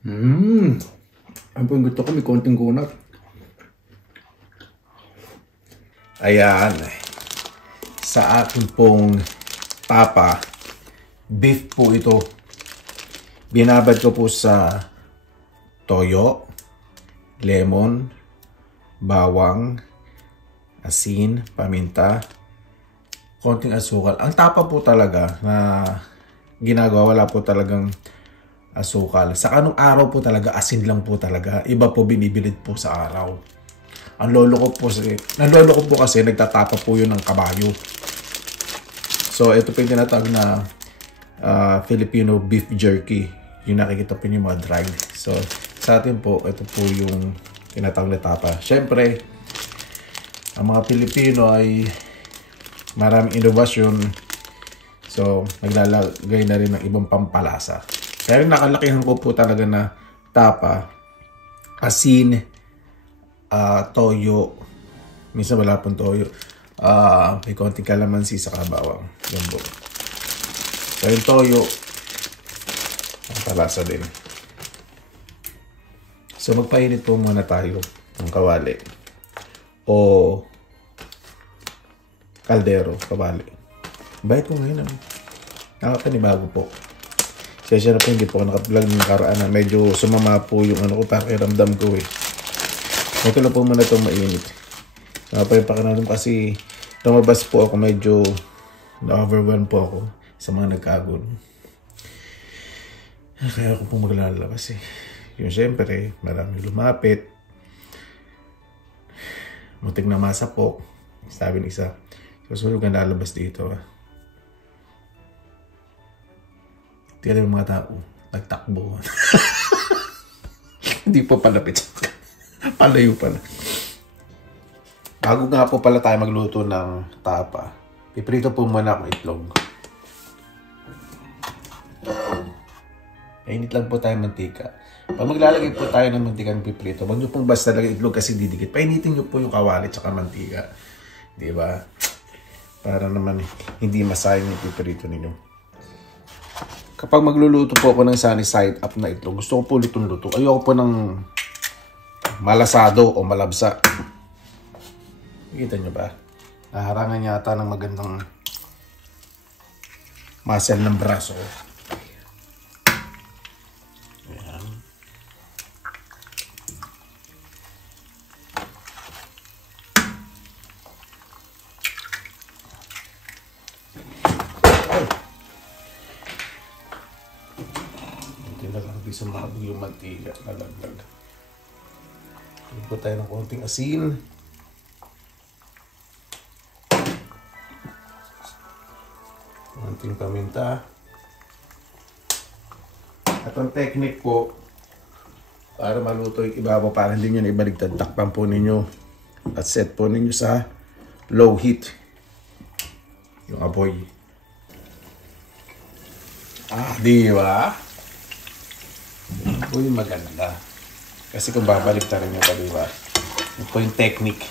Ano po yung gusto ko? May konting kunat. Ayan. Sa akin pong tapa, beef po ito. Binabad ko po sa toyo, lemon, bawang, asin, paminta, konting asukal. Ang tapa po talaga na ginagawa, wala po talagang asukal. Sa anong araw po talaga, asin lang po talaga. Iba po binibilid po sa araw. Ang lolo ko po kasi nagtatapa po yun ng kabayo. So ito po yung tinatawag na Filipino beef jerky. Yung nakikita po yung mga dried. So sa atin po, ito po yung tinatawag na tapa. Siyempre, ang mga Pilipino ay maraming inovasyon. So naglalagay na rin ng ibang pampalasa. Kaya nakalakihan ko po talaga na tapa, asin, toyo, minsan wala pong toyo, may konting kalamansi sa bawang. Yan po. So yung toyo, pampalasa din. So magpainit po muna tayo ng kawali o kaldero, kawali. Bayad ko ngayon. Nakapanibago po. Kaya na po hindi po ako naka-vlog ng nakaraan na medyo sumama po yung ano ko, pakiramdam ko eh. Ito na po muna itong mainit. Saka pa yung pakiramdam kasi lumabas po ako, medyo na-overwhelm po ako sa mga nagkagod. Kaya ako po maglalabas eh. Yung siyempre, maraming lumapit. Muntik na masapok. Sabi ng isa, susunod ka lalabas dito ah. Tignan yung mga tao, nagtakbo. Hindi po palapit. Palayo pala. Bago nga po pala tayo magluto ng tapa, piprito po muna akong itlog. Painit lang po tayo mantika. Pag maglalagay po tayo ng mantika ng piprito, huwag nyo pong basta lagay itlog kasi didikit. Painitin nyo po yung kawali at mantika. Diba? Para naman hindi masayang yung piprito ninyo. Kapag magluluto po ako ng sunny side up na itlog, gusto ko po lutong-luto. Ayoko po ng malasado o malabsa. Nakita nyo ba? Naharangan yata ng magandang muscle ng braso. Ayan. Sumabog yung mantika, nalaglag. Lagyan po tayo ng konting asin. Konting paminta. At ang technique po, para maluto yung ibabaw, para hindi nyo na ibaligtad, takpan po ninyo at set po ninyo sa low heat yung apoy. Di ba? Uy, maganda. Kasi kung babaliktarin nyo pa, diba? Ito yung technique.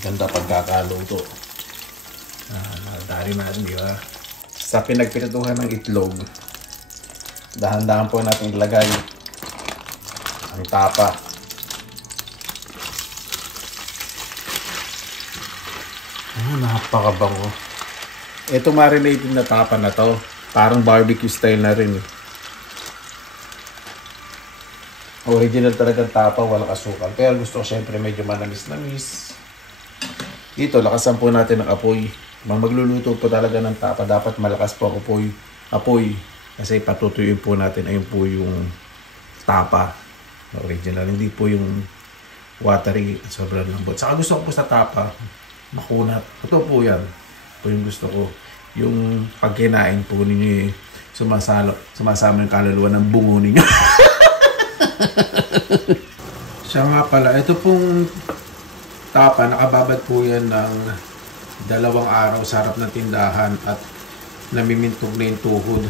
Maganda pagkakaluto. Dari natin, diba? Sa pinagpirituhan ng itlog, dahan-dahan po natin ilagay ang tapa. Napakabango. Ito marinated na tapa na to. Parang barbecue style na rin. Original talagang tapa, walang asukal. Kaya gusto ko syempre medyo manamis-namis. Dito, lakasan po natin ang apoy. Magluluto po talaga ng tapa, dapat malakas po ang apoy. Kasi patutuyuin po natin, ayun po yung tapa. Original, hindi po yung watery at sobrang lambot. Saka gusto ko po sa tapa, makunat. Ito po yan. Ito yung gusto ko. Yung pagkinain po ninyo, sumasama yung kaluluwa ng bungo ninyo. Siya nga pala, ito pong tapa, nakababad po yan ng 2 araw sa harap ng tindahan at namimintog na yung tuhod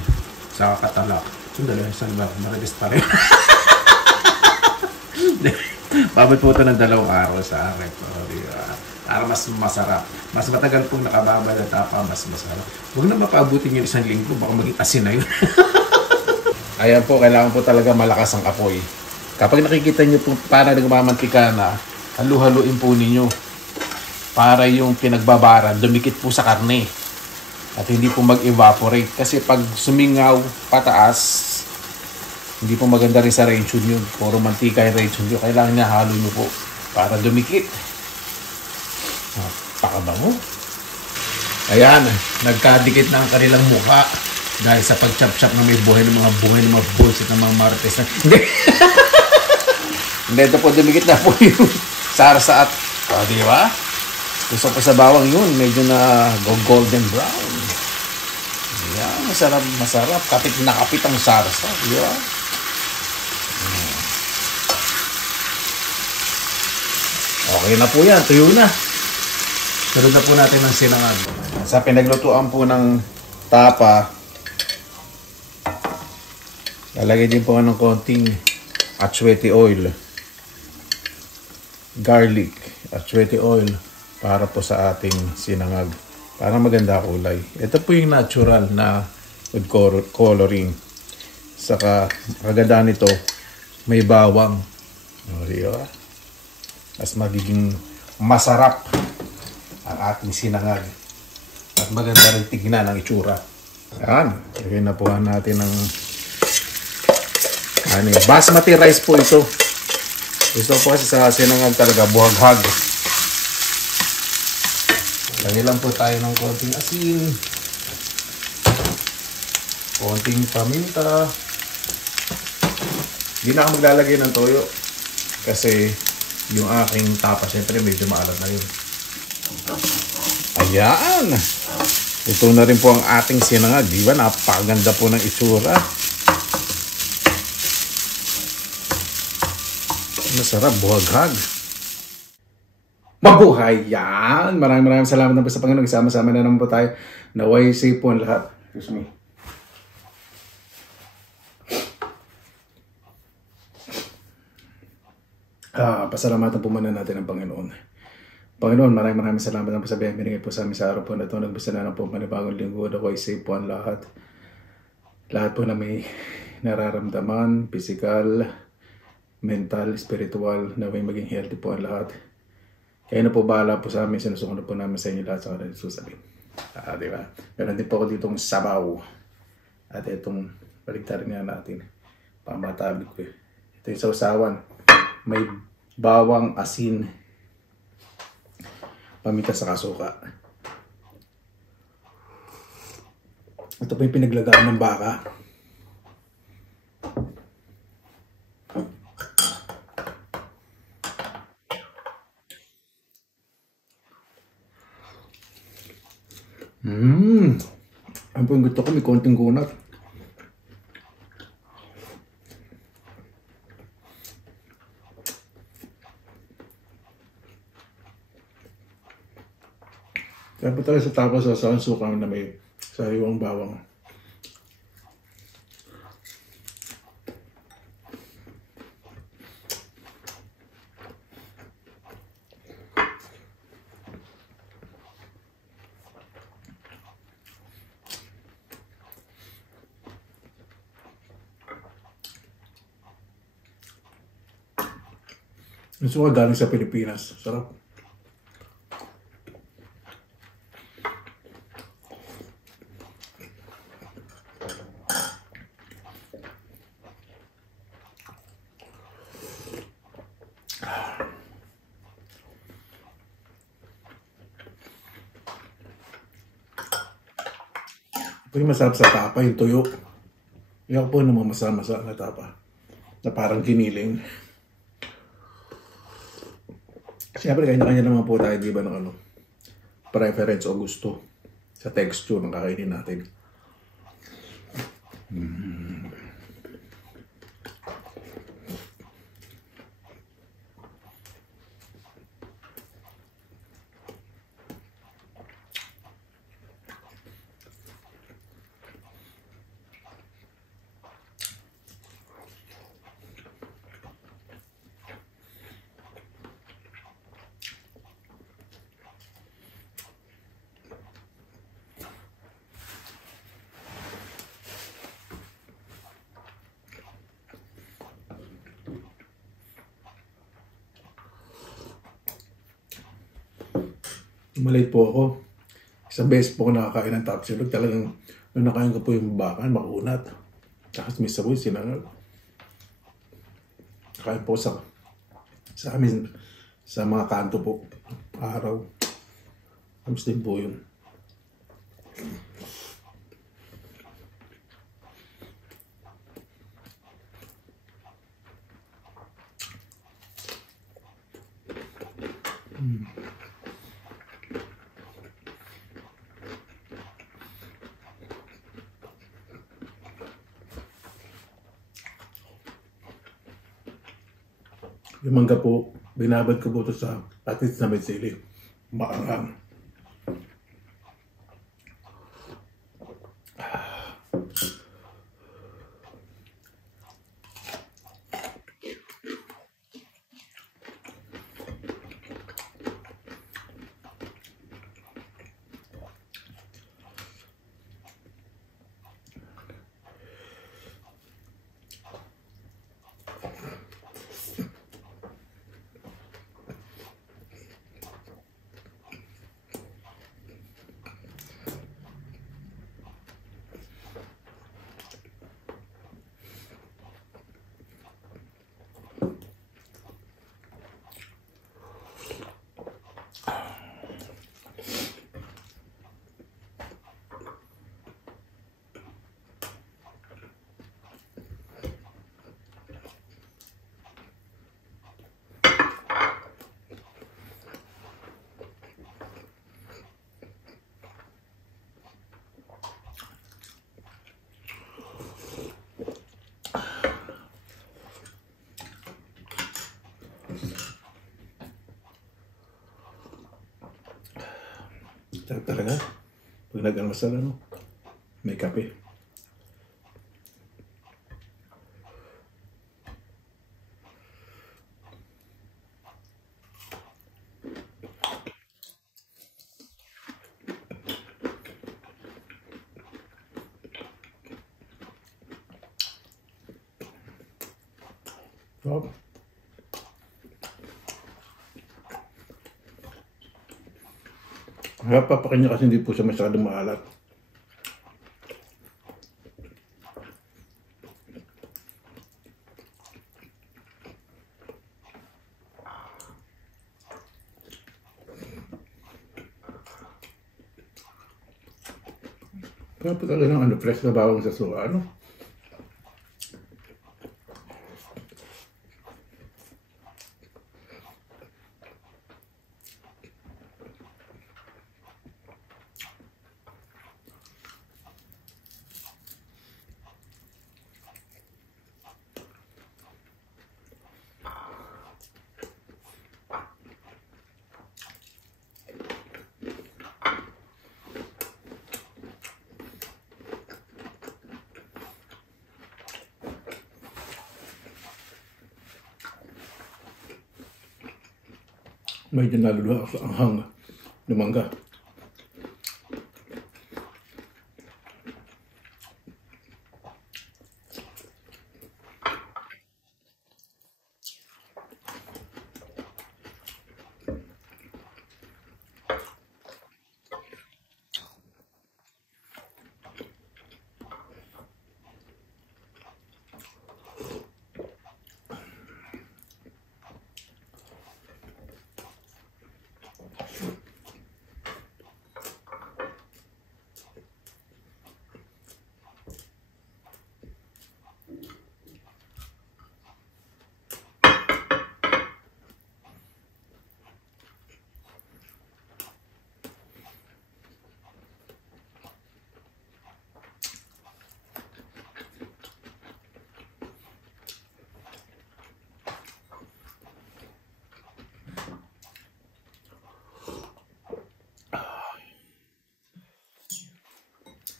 sa katalak. Sandali, saan ba? Marites pa rin. Babad po ito ng 2 araw sa akin. Diba? para mas masarap. Mas matagal pong nakababad at tapa, mas masarap. Huwag na mapaabutin yung 1 linggo, baka maging asin na yun. Ayan po, kailangan po talaga malakas ang apoy. Kapag nakikita nyo po para nagmamantika na, halu-haluin po ninyo para yung pinagbabaran dumikit po sa karne at hindi po mag-evaporate. Kasi pag sumingaw pataas, hindi po maganda rin sa rachon yun. Puro mantika yung rachon yun. Kailangan niya halo nyo po para dumikit. Pakabango. Ayan, nagkadikit na ang kanilang mukha dahil sa pag-chop-chop na may buhay ng mga bullshit ng mga marites na. Hindi. Hindi, ito po dumikit na po yung sarsa at, di ba? Gusto po sa bawang yun, medyo na golden brown. Ayan, masarap. Kapit na kapit ang sarsa, di ba? Okay na po yan, tuyo na. Sunod na po natin ng sinangag. Sa pinaglutuan po ng tapa, lalagay din po ng konting atsuete oil, garlic, atsuete oil para po sa ating sinangag. Para maganda kulay. Ito po yung natural na food coloring. Saka kagandahan nito, may bawang. Di ba? Mas magiging masarap ang ating sinangag. At maganda rin tignan ang itsura. Ayan. Lagay na po natin ng basmati rice po ito. Gusto po kasi sa sinangag talaga buhaghag. Lagay lang po tayo ng konting asin. Konting paminta. Hindi na ako maglalagay ng toyo. Kasi yung aking tapa, syempre medyo maalat na yun. Ayan! Ito na rin po ang ating sinangag. Di ba? Napakaganda po ng itsura. Masarap, buhaghag. Mabuhay! Yan! Maraming salamat na po sa Panginoon. Sama-sama na naman po tayo. Naway safe po ang lahat. Excuse me. Pasalamatan po muna natin ang Panginoon. Panginoon, maraming salamat na po sa biyayang binigay po sa amin sa araw po na ito. Nagbisa na po manibagong linggo. Naway safe po ang lahat. Lahat po na may nararamdaman, physical, mental, spiritual, naway maging healthy po ang lahat. Kaya na po bahala po sa amin. Sinusukan na po namin sa inyo lahat sa kanila susabihin. Diba? Meron din po ako ditong sabaw. At itong baligtarin nga natin. Pamatabi ko eh. Ito yung sausawan. May bawang, asin, paminta sa kasuka. Ito po yung pinaglagaan ng baka. Ano po yung gusto ko? May konting gunat. Kaya po tayo sa tapos sa suka na may sariwang bawang. Yung suka galing sa Pilipinas. Sarap. Ito yung masarap sa tapa, yung tuyo. Yung po naman masa-masa na tapa. Na parang giniling. Siyempre, kanya-kanya naman po tayo, di ba, ng ano, preference o gusto sa texture ng kakainin natin. Maliit po ako. Isang beses po ako nakakain ng tapsilog. Talagang nung nakain ko po yung bakan, makunat. Tapos may saboy, sinangag. Nakain po sa amin, sa mga kanto po, araw. Tapos din po yun. Yung mangga po, binabad ko po ito sa patis na may sili. Maanghang. Talaga, pag nag-almasal, may kape. Oh. Papakin niya kasi hindi po siya masyadong maalat. Kaya po talagang fresh na bawang sa suka, Medyo naluluha ako sa anghang ng mangga.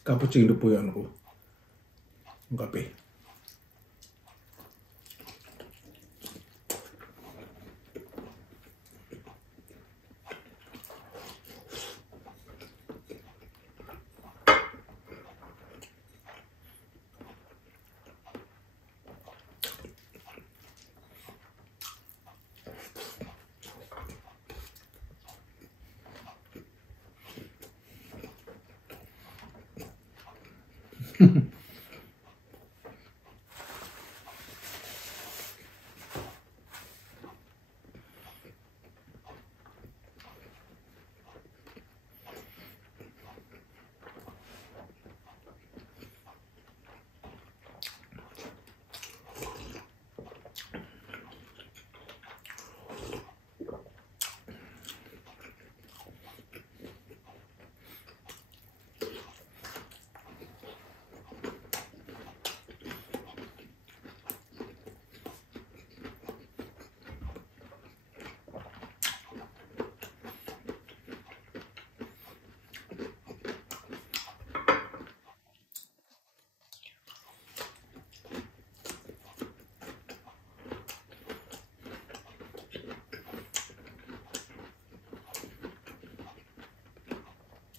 Cappuccino po yan ko. Ang kape.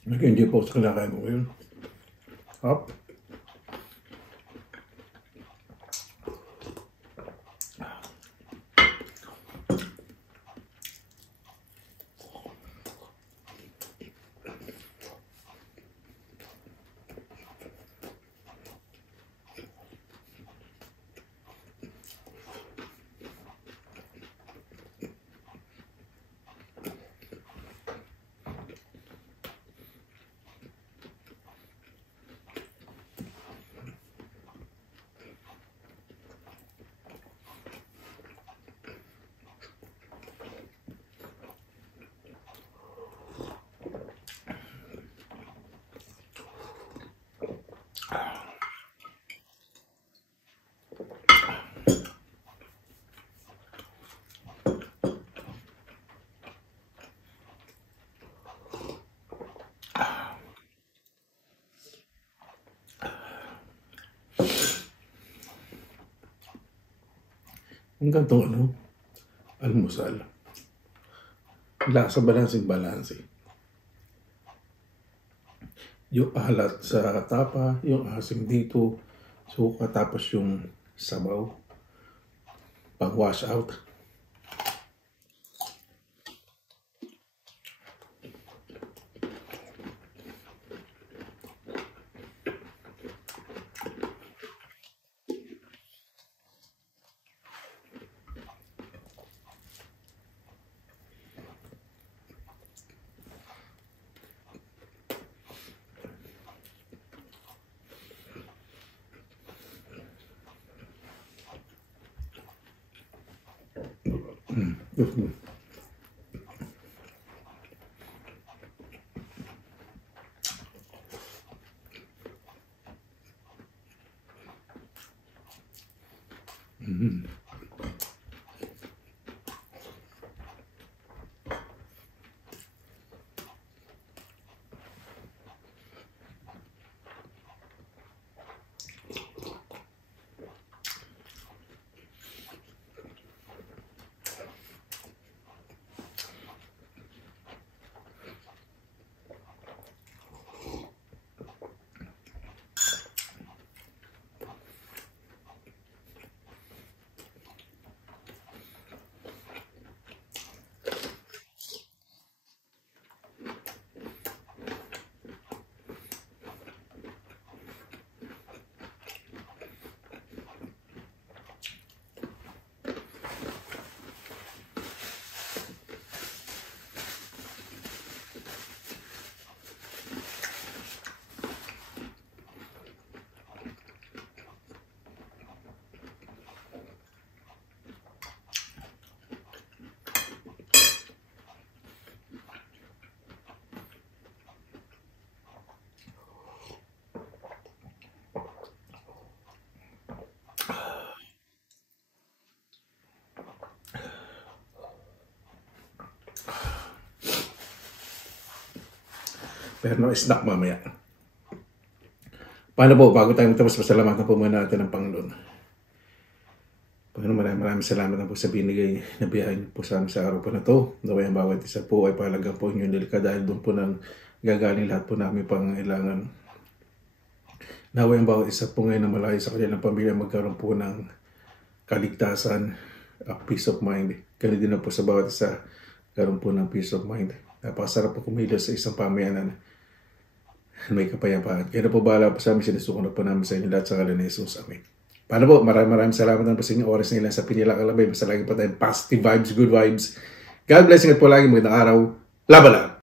Hindi po sa kinakain ko yun. Up. Ang ganito almusal. Lasa balansing. Yung alat sa tapa, yung asim dito, suka, tapos yung sabaw. Pang wash out. Pero no snack mamaya. Paano po, bago tayo magtapos, pasalamatan po muna natin ang Panginoon. Panginoon, maraming salamat na po sa binigay na biyahe po sa amin sa araw po na to. Naway ang bawat isa po ay pahalaga po inyong nilika dahil doon po nang gagaling lahat po namin pangailangan. Naway ang bawat isa po ngayon na malayo sa kanilang pamilya magkaroon po ng kaligtasan, peace of mind. Ganun din na po sa bawat isa, karoon po ng peace of mind. Napakasarap po kumilos sa isang pamayanan may kapayapaan. Kaya na po bahala po sa amin, sinusuko na po namin sa inyo lahat sa ngalan ni Jesus. Amen. Paano po? Maraming salamat na po sa inyong oras na ilan sa Pinilakalabay. Basta lagi po tayong positive vibes, good vibes. God bless, ingat po lagi. Magandang araw. Laban lang!